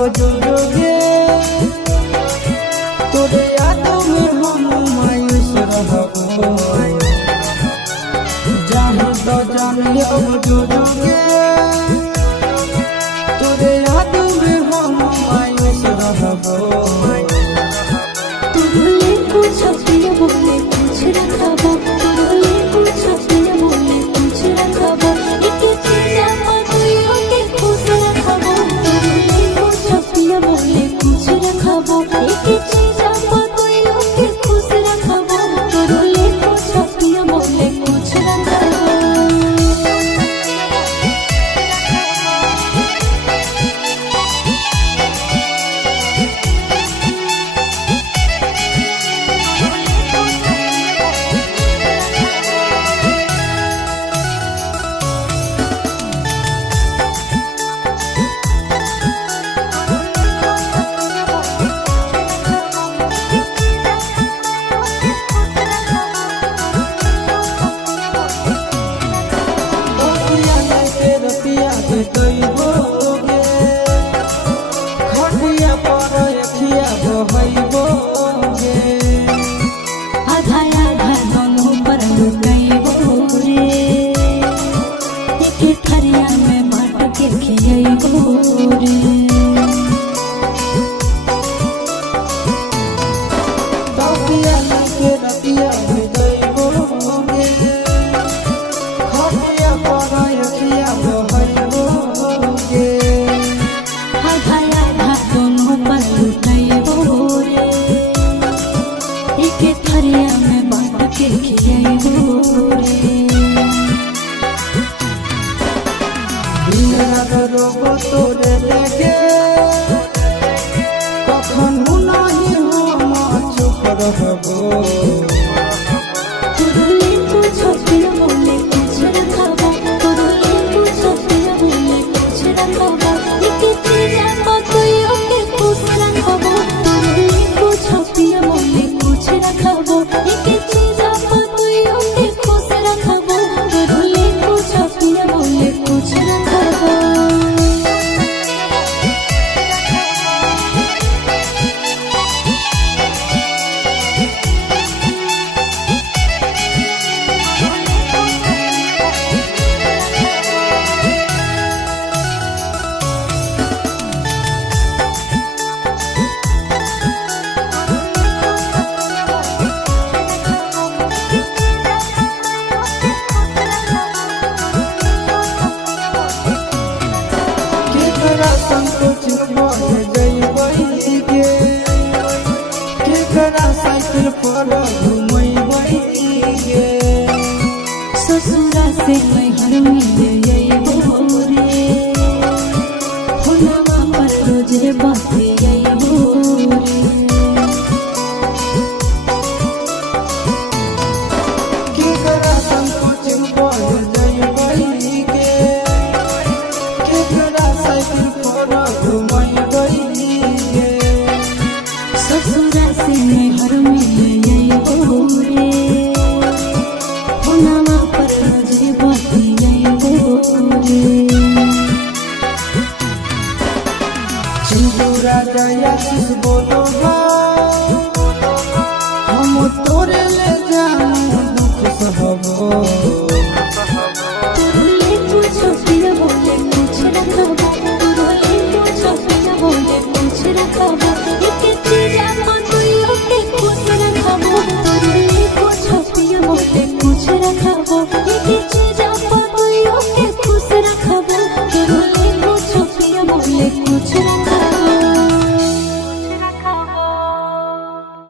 जोगे तोरे यादों में हम मायूस रहबो जाने तो जाने अब जोगे तोरे यादों में हम मायूस रहबो तुझे कुछ अपने बोले कुछ रखबो तुझे कुछ अपने बोले कुछ रखबो एक चीज मत के खुश रखबो तुझे कुछ अपने बोले कुछ रखबो एक चीज मत के खुश रखबो तुझे कुछ अपने बोले कुछ रखबो तोरे लेके कखनो नहीं हम चुप रहबो तुझे कुछ अपने बोले कुछ रखबो तुझे कुछ अपने बोले कुछ रखबो एक चीज मत के खुश रखबो तुझे कुछ अपने बोले कुछ रखबो एक चीज मत के खुश रखबो तुझे कुछ अपने बोले कुछ रखबो साइकिल पर घूमई गे ससुरा से नैहर में अइबो रे फोनवा पर रोजे बाते अइबो रे केकरा संग कोचिंग पढ़ जइबई गे केकरा साइकिल पर घूमई गे ससुरा से नैहर में अइबो रे फोनवा पर रोजे बाते अइबो रे सिंदूरा जया किस बोलो हम तोरे ले जाऊं दुख सहबो तुझे कुछ अपने बोले कुछ रखबो तुझे कुछ अपने बोले कुछ रखबो एक चीज मत के खुश रखबो तुझे कुछ अपने बोले कुछ रखबो।